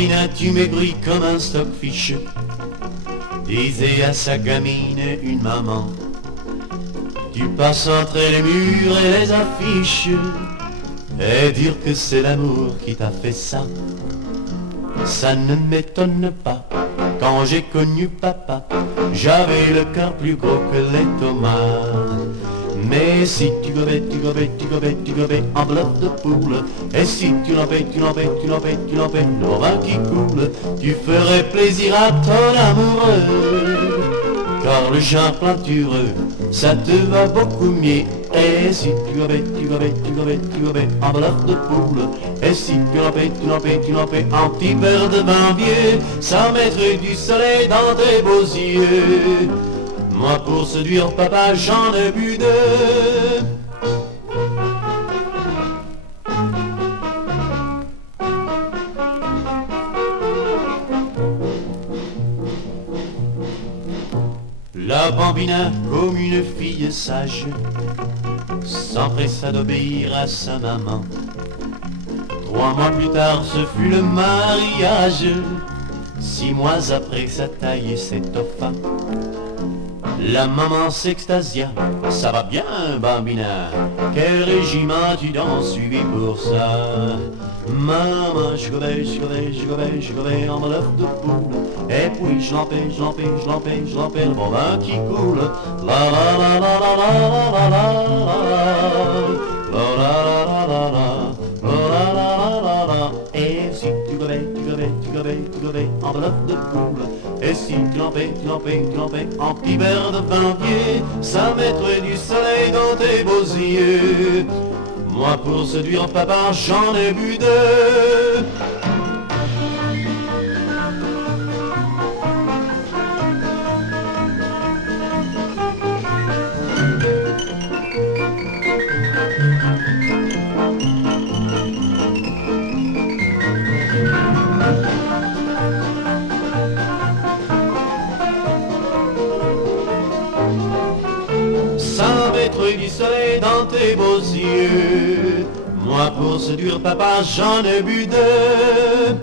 bambina, tu m'ébris comme un stockfish, disait à sa gamine une maman. Tu passes entre les murs et les affiches, et dire que c'est l'amour qui t'a fait ça, ça ne m'étonne pas. Quand j'ai connu papa, j'avais le cœur plus gros que les tomates. Mais si tu gobais, tu gobais, tu gobais, tu gobais en bluff de poule, et si tu l'empais, tu l'empais, tu l'empais, tu l'empais, le vin qui coule, tu ferais plaisir à ton amoureux. Car le gin plantureux, ça te va beaucoup mieux. Et si tu gobais, tu gobais, tu gobais, tu gobais en bluff de poule, et si tu l'empais, tu l'empais, tu l'empais en petit verre de vin vieux, ça mettrait du soleil dans tes beaux yeux. Moi pour séduire papa j'en ai bu deux. La bambina comme une fille sage s'empressa d'obéir à sa maman. 3 mois plus tard ce fut le mariage. 6 mois après sa taille s'étoffa. La maman s'extasia. Ça va bien, bambina, quel régime as-tu donc suivi pour ça? Maman, je gobais, je gobais, je gobais, je gobais en bluff de poule, et puis je l'empais, je l'empais, je l'empais, je l'empais, le bon vin qui coule. La la la la la la la la la la. Et si tu gobais, tu gobais, tu gobais, tu gobais en bluff de poule, et si tu l'empais, tu l'empais, tu l'empais en petit verre de vin vieux, ça mettrait du soleil dans tes beaux yeux. Moi pour séduire papa j'en ai bu deux. Ça mettrait du soleil dans tes beaux yeux. Moi pour séduire papa j'en ai bu deux.